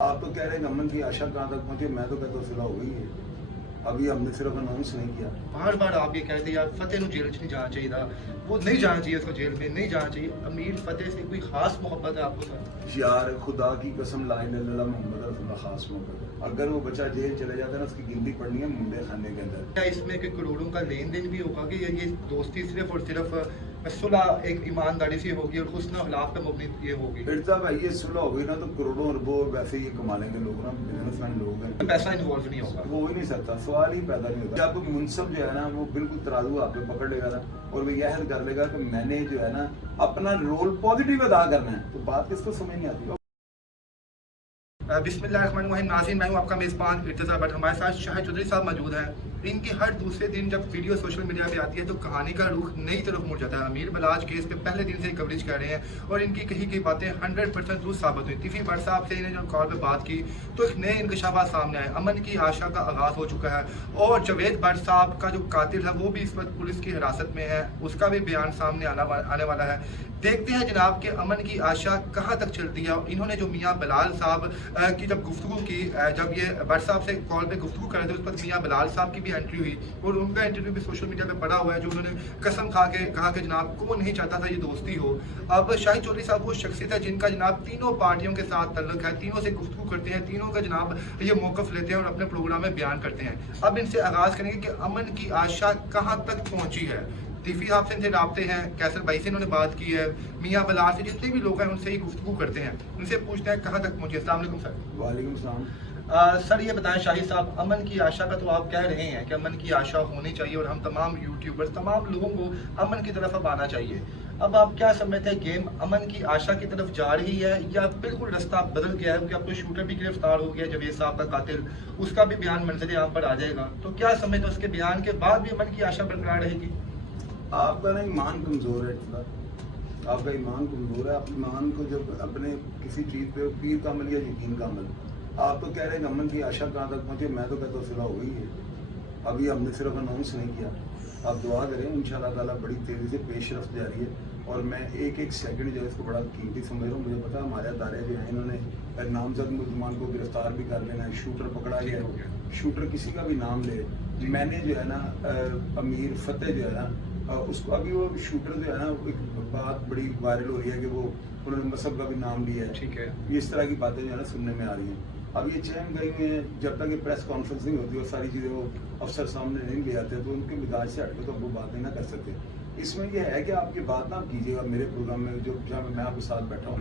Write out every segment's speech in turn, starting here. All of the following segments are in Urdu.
آپ تو کہہ رہے ہیں کہ امن کی آشا کہاں تک پہنچی، میں تو کہتا ہوں صلح ہو گئی ہے، ابھی ہم نے صرف اناؤنس نہیں کیا۔ بار بار آپ یہ کہتے ہیں یار فتح نو جیل نہیں جانا چاہیے تھا، وہ نہیں جانا چاہیے، اس کو جیل میں نہیں جانا چاہیے۔ امیر فتح سے کوئی خاص محبت ہے آپ کو سر؟ یار خدا کی قسم لا الہ الا اللہ محمد رسول اللہ خاص محبت ہے۔ اگر وہ بچہ جیل چلے جاتا ہے نا، اس کی گنتی پڑنی ہے منڈے خانے کے اندر۔ کیا اس میں کہ کروڑوں کا لین دین بھی ہوگا کہ یہ دوستی صرف اور صرف صلح ایک ایمانداری سے ہوگی اور حسن اخلاق پہ مبنی یہ ہوگی؟ پھر بھائی یہ صلح ہو گئی نا تو کروڑوں اربوں ویسے ہی کما لیں گے لوگ نا، بزنس مین لوگ ہیں، پیسہ انوالو نہیں ہوگا، وہ ہو ہی نہیں سکتا، سوال ہی پیدا نہیں ہوتا۔ جب منصب جو ہے نا وہ بالکل ترازو آپ پہ پکڑ لے گا نا اور وہ یہ عہد کر لے گا کہ میں نے جو ہے نا اپنا رول پازیٹیو ادا کرنا ہے، تو بات کس کو سمجھ نہیں آتی۔ بسم اللہ الرحمن الرحیم۔ ناظرین، میں ہوں آپ کا میزبان ارتضیٰ بٹ، ہمارے ساتھ شاہد چودھری صاحب موجود ہیں۔ ان کی ہر دوسرے دن جب ویڈیو سوشل میڈیا پہ آتی ہے تو کہانی کا رخ نئی طرف مڑ جاتا ہے۔ امیر بلاج کیس پہ پہلے دن سے کوریج کر رہے ہیں اور ان کی کہی گئی باتیں 100% درست ثابت ہوئی۔ تیفی بٹ صاحب سے انہیں جب کال پہ بات کی تو ایک نئے انکشافات سامنے آئے۔ امن کی آشا کا آغاز ہو چکا ہے اور جاوید بٹ صاحب کا جو قاتل ہے وہ بھی اس وقت پولیس کی حراست میں ہے، اس کا بھی بیان سامنے آنے والا ہے۔ دیکھتے ہیں جناب کہ امن کی آشا کہاں تک چلتی ہے۔ انہوں نے جو میاں بلال صاحب کی جب گفتگو کی، جب یہ بٹ صاحب سے کال پہ گفتگو کر رہے تھے، اس پر میاں بلال صاحب کی بھی انٹری ہوئی اور ان کا انٹرویو بھی سوشل میڈیا پہ پڑا ہوا ہے، جو انہوں نے قسم کھا کے کہا کہ جناب کون نہیں چاہتا تھا یہ دوستی ہو۔ اب شاہد چودھری صاحب وہ شخصیت ہے جن کا جناب تینوں پارٹیوں کے ساتھ تعلق ہے، تینوں سے گفتگو کرتے ہیں، تینوں کا جناب یہ موقف لیتے ہیں اور اپنے پروگرام میں بیان کرتے ہیں۔ اب ان سے آغاز کریں گے کہ امن کی آشا کہاں تک پہنچی ہے۔ تیفی صاحب سے ان سے رابطے ہیں، کیسر بھائی سے انہوں نے بات کی ہے، میاں بلال سے، جتنے بھی لوگ ہیں ان سے ہی گفتگو کرتے ہیں، ان سے پوچھتے ہیں کہاں تک پہنچی۔ السلام علیکم سر۔ وعلیکم السلام۔ سر یہ بتائیں شاہد صاحب، امن کی آشا کا تو آپ کہہ رہے ہیں کہ امن کی آشا ہونی چاہیے اور ہم تمام یوٹیوبرز تمام لوگوں کو امن کی طرف اب آنا چاہیے۔ اب آپ کیا سمجھتے ہیں گیم امن کی آشا کی طرف جا رہی ہے یا بالکل رستہ بدل گیا ہے؟ کیونکہ اب تو شوٹر بھی گرفتار ہو گیا، جاوید صاحب کا قاتل، اس کا بھی بیان منظر عام پر آ جائے گا، تو کیا سمجھتے ہیں اس کے بیان کے بعد بھی امن کی آشا برقرار رہے گی؟ آپ کا نا ایمان کمزور ہے، آپ کا ایمان کمزور ہے۔ آپ ایمان کو جب اپنے کسی چیز پہ پیر کا عمل یا یقین کا عمل، آپ تو کہہ رہے ہیں کہ امن کی آشا کہاں تک پہنچے، میں تو کہتا ہوں صلح ہو گئی ہے، ابھی ہم نے صرف اناؤنس نہیں کیا۔ آپ دعا کریں، انشاءاللہ تعالیٰ بڑی تیزی سے پیش رفت جاری ہے اور میں ایک ایک سیکنڈ جو ہے اس کو بڑا قیمتی سمجھ رہا ہوں۔ مجھے پتا ہمارے ادارے جو ہیں انہوں نے نامزد مسلمان کو گرفتار بھی کر لینا ہے، شوٹر پکڑا گیا ہے، شوٹر کسی کا بھی نام لے، میں نے جو ہے نا امیر فتح جو ہے نا اس کو ابھی وہ شوٹر جو ہے نا ایک بات بڑی وائرل ہو رہی ہے کہ وہ انہوں نے مذہب کا بھی نام لیا ہے، ٹھیک ہے، اس طرح کی باتیں جو ہے نا سننے میں آ رہی ہیں۔ اب یہ چین گئی ہوئی ہیں، جب تک یہ پریس کانفرنس نہیں ہوتی اور ساری چیزیں وہ افسر سامنے نہیں لے آتے تو ان کے مزاج سے ہٹ کے تو وہ بات نہیں نہ کر سکتے۔ اس میں یہ ہے کہ آپ کی بات نہ کیجیے گا میرے پروگرام میں، جو جہاں میں آپ کے ساتھ بیٹھا ہوں،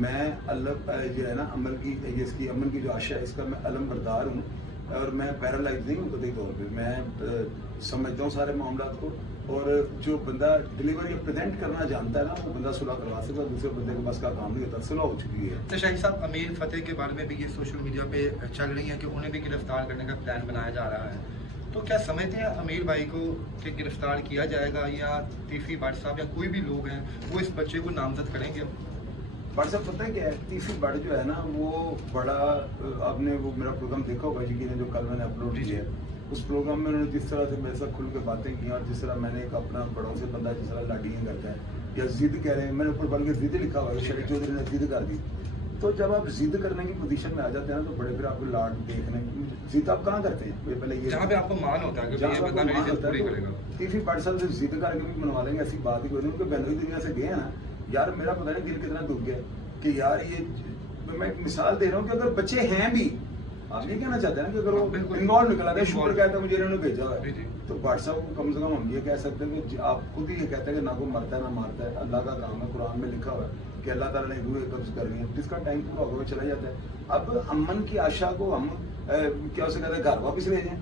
میں اللہ جو ہے نا عمل کی اس کی امن کی جو آشا ہے اس کا میں علم بردار ہوں اور میں پیرالائز نہیں ہوں قطعی طور پہ۔ میں سمجھتا ہوں سارے معاملات کو، اور جو بندہ ڈلیور یا پریزنٹ کرنا جانتا ہے نا وہ بندہ صلح کروا سکتا ہے، دوسرے بندے کے پاس کا کام نہیں ہوتا۔ صلح ہو چکی ہے۔ تو شاہد صاحب امیر فتح کے بارے میں بھی یہ سوشل میڈیا پہ چل رہی ہے کہ انہیں بھی گرفتار کرنے کا پلان بنایا جا رہا ہے، تو کیا سمجھتے ہیں امیر بھائی کو کہ گرفتار کیا جائے گا یا تیفی بٹ صاحب یا کوئی بھی لوگ ہیں وہ اس بچے کو نامزد کریں گے؟ بٹ صاحب پتہ ہے کیا ہے، تیفی بٹ جو ہے نا وہ بڑا، آپ نے وہ میرا پروگرام دیکھا ہوگا یقیناً جو کل میں نے اپلوڈ کیا ہے، اس پروگرام میں انہوں نے جس طرح سے میرے ساتھ کھل کے باتیں کی اور جس طرح میں نے ایک اپنا بڑوں سے بندہ جس طرح لاڈیاں کرتا ہے یا ضد کہہ رہے ہیں، میں نے اوپر بن کے ضد لکھا ہوا ہے، شاہد چودھری نے ضد کر دی، تو جب آپ ضد کرنے کی پوزیشن میں آ جاتے ہیں نا تو بڑے پھر آپ کو لاڈ دیکھنے ضد آپ کہاں کرتے ہیں؟ پہلے یہ جہاں پہ آپ کو مان ہوتا ہے کہ یہ بندہ میری ضد پوری کرے گا۔ تیفی بٹ صاحب سے ضد کر کے بھی منوا لیں گے، ایسی بات ہی کوئی نہیں، ان کے بہنوئی دنیا سے گئے ہیں نا یار، میرا پتہ نہیں دل کتنا دکھ گیا کہ یار یہ میں ایک مثال دے رہا ہوں کہ اگر بچے ہیں بھی، آپ یہ کہنا چاہتے ہیں نا کہ اگر وہ انوالو نکلا گیا، شوٹر کہتا ہے مجھے انہوں نے بھیجا ہوا ہے، تو بٹ صاحب کو کم سے کم ہم یہ کہہ سکتے ہیں کہ آپ خود ہی یہ کہتے ہیں کہ نہ کوئی مرتا ہے نہ مارتا ہے، اللہ کا کام ہے، قرآن میں لکھا ہوا ہے کہ اللہ تعالیٰ نے روح قبض کرنی ہے، جس کا ٹائم پورا ہو چلا جاتا ہے۔ اب امن کی آشا کو ہم کیا اسے کہتے ہیں گھر واپس لے جائیں،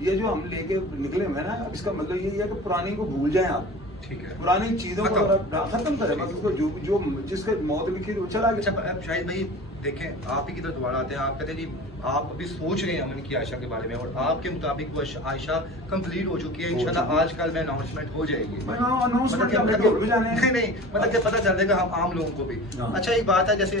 یہ جو ہم لے کے نکلے ہوئے ہیں نا، اب اس کا مطلب یہی ہے کہ پرانی کو بھول جائیں آپ، ٹھیک ہے، پرانی چیزوں کو ختم کریں، بس اس کو جو جس کے موت لکھی وہ چلا گیا۔ اچھا شاہد بھائی دیکھیں، آپ ہی کی طرف دوبارہ آتے ہیں، آپ کہتے ہیں جی آپ ابھی سوچ رہے ہیں امن کی آشا کے بارے میں اور آپ کے مطابق وہ آشا کمپلیٹ ہو چکی ہے، انشاءاللہ آج کل میں اناؤنسمنٹ ہو جائے گی، نہیں مطلب کہ پتہ چل جائے گا ہم عام لوگوں کو بھی۔ اچھا ایک بات ہے، جیسے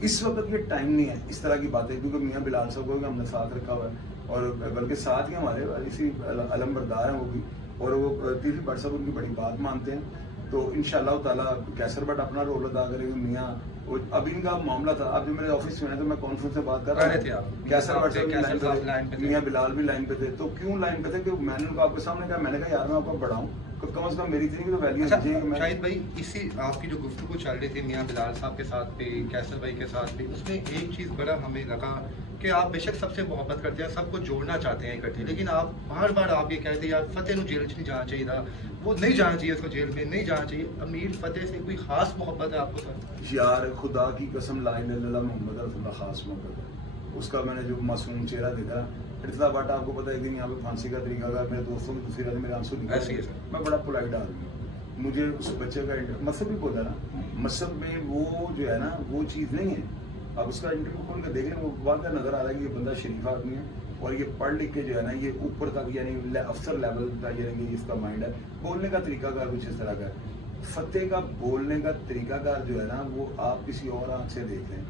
اس وقت یہ ٹائم نہیں ہے اس طرح کی باتیں, کیونکہ میاں بلال صاحب کو ہم نے ساتھ رکھا ہوا ہے, اور بلکہ ساتھ ہی ہمارے اسی علم بردار ہیں وہ بھی, اور وہ تیفی بٹ صاحب ان کی بڑی بات مانتے ہیں. تو انشاءاللہ تعالیٰ کیسر بٹ اپنا رول ادا کرے گا. میاں ابھی ان کا معاملہ تھا, اب جو میرے آفس میں ہے تو میں کانفرنس سے بات کر رہا تھا, کیسر بٹ صاحب میاں بلال بھی لائن پہ تھے. تو کیوں لائن پہ تھے کہ میں نے ان کو آپ کے سامنے کہا, میں نے کہا یار میں آپ کو بڑھاؤں, کم از کم میری اتنی تو ویلیو ہے. شاہد بھائی اسی آپ کی جو گفتگو چل رہی تھی میاں بلال صاحب کے ساتھ بھی, کیسر بھائی کے ساتھ بھی, اس میں ایک چیز بڑا ہمیں لگا کہ آپ بے شک سب سے محبت کرتے ہیں, سب کو جوڑنا چاہتے ہیں اکٹھے, لیکن آپ بار بار آپ یہ کہتے ہیں یار فتح نو جیل نہیں جانا چاہیے تھا, وہ نہیں جانا چاہیے اس کو جیل میں, نہیں جانا چاہیے. امیر فتح سے کوئی خاص محبت ہے آپ کو سر؟ یار خدا کی قسم لا الہ الا اللہ محمد رسول اللہ خاص محبت ہے. اس کا میں نے جو معصوم چہرہ دیکھا, ارتضا بٹ آپ کو پتا ہے کہ یہاں پہ پھانسی کا طریقہ اگر میرے دوستوں کی دوسری رات میرے آنسو نکل, میں بڑا پولائٹ آدمی ہوں. مجھے اس بچے کا مذہب بھی بولا نا, مذہب میں وہ جو ہے نا وہ چیز نہیں ہے. اب اس کا انٹرویو کھول کے دیکھ لیں, وہ واقعہ نظر آ رہا ہے کہ یہ بندہ شریف آدمی ہے, اور یہ پڑھ لکھ کے جو ہے نا یہ اوپر تک یعنی افسر لیول کا یعنی اس کا مائنڈ ہے. بولنے کا طریقہ کار کچھ اس طرح کا ہے. فتح کا بولنے کا طریقہ کار جو ہے نا وہ آپ کسی اور آنکھ سے دیکھ لیں,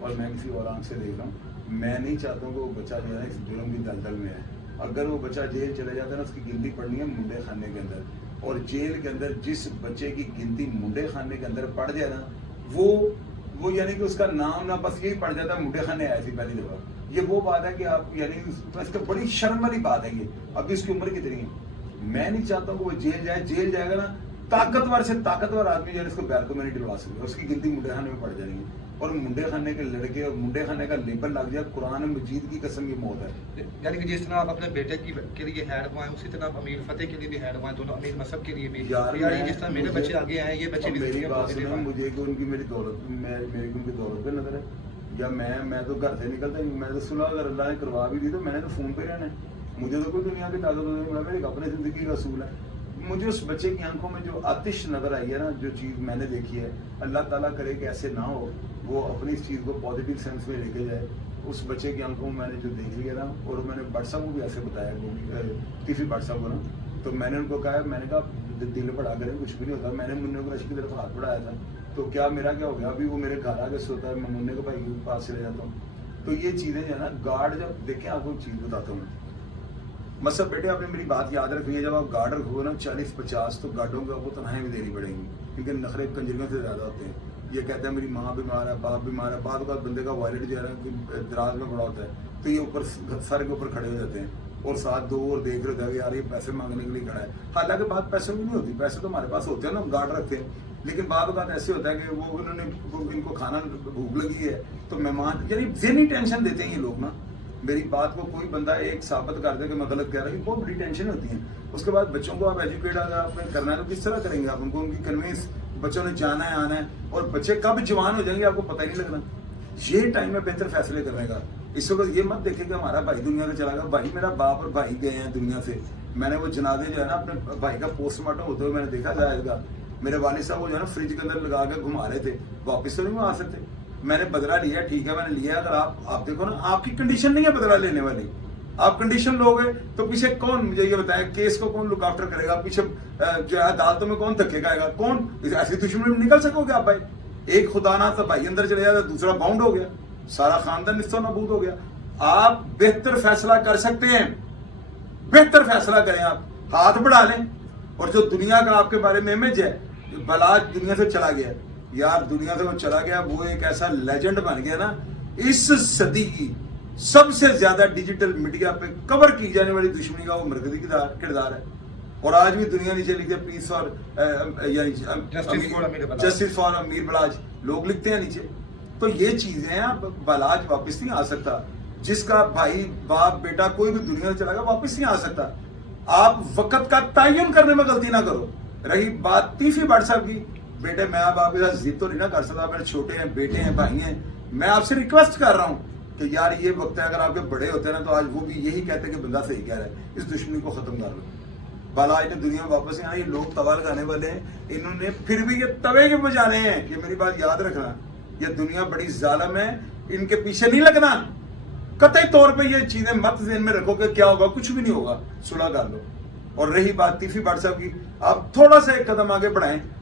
اور میں کسی اور آنکھ سے دیکھ رہا ہوں. میں نہیں چاہتا ہوں کہ وہ بچہ جو ہے نا اس جرم کی دلدل میں ہے. اگر وہ بچہ جیل چلے جاتا ہے نا, اس کی گنتی پڑنی ہے منڈے خانے کے اندر, اور جیل کے اندر جس بچے کی گنتی منڈے خانے کے اندر پڑ جائے نا, وہ یعنی کہ اس کا نام نہ بس یہی پڑ جاتا ہے منڈے خانے آئے تھی پہلی دفعہ. یہ وہ بات ہے کہ آپ یعنی اس کا بڑی شرم والی بات ہے. یہ ابھی اس کی عمر کتنی ہے, میں نہیں چاہتا ہوں کہ وہ جیل جائے گا نا, طاقتور سے طاقتور آدمی جو ہے اس کو بیل کو میں نہیں ڈلوا سکتا, اس کی گنتی منڈے خانے میں پڑ جائیں گی. اور منڈے خانے کے لڑکے اور منڈے خانے کا لیبل لگ جائے, قرآن مجید کی قسم یہ موت ہے. یعنی کہ جس طرح آپ اپنے بیٹے کے لیے ہیڈ ہوئے اسی طرح امیر فتح کے لیے بھی ہیڈ ہوئے, دونوں امیر مذہب کے لیے بھی. یار جس طرح میرے بچے آگے آئے, یہ بچے بھی میری بات سنیں, مجھے کہ ان کی میری دولت میری ان کی دولت پہ نظر ہے, یا میں تو گھر سے نکلتا ہی, میں تو صلح اگر اللہ نے کروا بھی دی تو میں نے تو فون پہ رہنا ہے. مجھے تو کوئی دنیا کی طاقت نہیں ملا, میری اپنے زندگی کا اصول ہے. مجھے اس بچے کی آنکھوں میں جو آتش نظر آئی ہے نا, جو چیز میں نے دیکھی ہے, اللہ تعالیٰ کرے کہ ایسے نہ ہو, وہ اپنی اس چیز کو پازیٹیو سینس میں لے کے جائے. اس بچے کی آنکھوں میں میں نے جو دیکھ لیا نا, اور میں نے بٹ صاحب کو بھی ایسے بتایا, تیفی بٹ صاحب کو نا, تو میں نے ان کو کہا, میں نے کہا دل بڑھا کریں کچھ بھی نہیں ہوتا. میں نے منع کو رشی کی طرف ہاتھ بڑھایا تھا, تو کیا میرا کیا ہو گیا, ابھی وہ میرے گھر آ کے سوتا ہے, میں منع کو بھائی کے پاس چلے جاتا ہوں. تو یہ چیزیں جو ہے نا, گارڈ جب دیکھیں, آپ کو ایک چیز بتاتا ہوں. مطلب بیٹے آپ نے میری بات یاد رکھنی ہے, جب آپ گارڈ رکھو نا 40-50, تو گارڈوں کو آپ کو تنہائی بھی دینی پڑے گی, کیونکہ نخرے کنجریوں سے زیادہ ہوتے ہیں. یہ کہتے ہیں میری ماں بیمار ہے, باپ بیمار ہے, بعد اوقات بندے کا وائلٹ جو ہے نا دراز میں بڑا ہوتا ہے, تو یہ اوپر سر کے اوپر کھڑے ہو جاتے ہیں, اور ساتھ دو اور دیکھ رہے ہوتے ہیں یار یہ پیسے مانگنے کے لیے کھڑا ہے. حالانکہ بات پیسوں کی نہیں ہوتی, پیسے تو ہمارے پاس ہوتے ہیں نا, ہم گارڈ رکھتے ہیں, لیکن بعد اوقات ایسے ہوتا ہے کہ وہ انہوں نے ان کو کھانا بھوک لگی ہے, تو مہمان یعنی ذہنی ٹینشن دیتے ہیں یہ لوگ نا. میری بات کو کوئی بندہ ایک ثابت کر دے کہ میں غلط کہہ رہا ہوں, یہ بہت بڑی ٹینشن ہوتی ہے. اس کے بعد بچوں کو آپ ایجوکیٹ اگر آپ نے کرنا ہے تو کس طرح کریں گے آپ ان کو, ان کی کنوینس, بچوں نے جانا ہے آنا ہے, اور بچے کب جوان ہو جائیں گے آپ کو پتہ ہی نہیں لگنا. یہ ٹائم ہے بہتر فیصلے کرنے کا. اس وقت یہ مت دیکھیں کہ ہمارا بھائی دنیا سے چلا گیا. بھائی میرا باپ اور بھائی گئے ہیں دنیا سے, میں نے وہ جنازے جو ہے نا اپنے بھائی کا پوسٹ مارٹم ہوتے ہوئے میں نے دیکھا جائے گا. میرے والد صاحب وہ جو ہے نا فریج کے اندر لگا کے گھما رہے تھے, واپس تو نہیں آ سکتے. میں نے بدلہ لیا, ٹھیک ہے میں نے لیا, اگر آپ دیکھو نا, آپ کی کنڈیشن نہیں ہے بدلہ لینے والی. آپ کنڈیشن لوگے تو پیچھے کون, مجھے یہ بتائیں, کیس کو کون لک آفٹر کرے گا, پیچھے جو ہے عدالتوں میں کون دھکے گائے گا, کون ایسی دشمنی میں نکل سکو گے آپ بھائی. ایک خدا نہ تو بھائی اندر چلے جاتا, دوسرا باؤنڈ ہو گیا, سارا خاندان نصف و نابود ہو گیا. آپ بہتر فیصلہ کر سکتے ہیں, بہتر فیصلہ کریں, آپ ہاتھ بڑھا لیں. اور جو دنیا کا آپ کے بارے میں امیج ہے, بلاج دنیا سے چلا گیا, یار دنیا سے وہ چلا گیا, وہ ایک ایسا لیجنڈ بن گیا نا. اس صدی کی سب سے زیادہ ڈیجیٹل میڈیا پہ کور کی جانے والی دشمنی کا وہ مرکزی کردار ہے. اور آج بھی دنیا نیچے لکھتے ہیں پیس فار جسٹس فار امیر بلاج, لوگ لکھتے ہیں نیچے. تو یہ چیزیں ہیں, بلاج واپس نہیں آ سکتا. جس کا بھائی باپ بیٹا کوئی بھی دنیا سے چلا گیا واپس نہیں آ سکتا. آپ وقت کا تعین کرنے میں غلطی نہ کرو. رہی بات تیفی بٹ صاحب کی, بیٹے میں اب آپ کے ساتھ ضد تو نہیں نہ کر سکتا, میرے چھوٹے ہیں, بیٹے ہیں, بھائی ہیں, میں آپ سے ریکویسٹ کر رہا ہوں کہ یار یہ وقت ہے, اگر آپ کے بڑے ہوتے ہیں نا تو آج وہ بھی یہی کہتے ہیں کہ بندہ صحیح کہہ رہا ہے, اس دشمنی کو ختم کر لو. بالا نے دنیا میں واپس آنا, یہ لوگ توا لگانے والے ہیں, انہوں نے پھر بھی یہ توے کے بجانے ہیں. یہ میری بات یاد رکھنا, یہ دنیا بڑی ظالم ہے, ان کے پیچھے نہیں لگنا. قطعی طور پہ یہ چیزیں مت ذہن میں رکھو کہ کیا ہوگا, کچھ بھی نہیں ہوگا, صلح کر لو. اور رہی بات تیفی بٹ صاحب کی, آپ تھوڑا سا ایک قدم آگے بڑھائیں,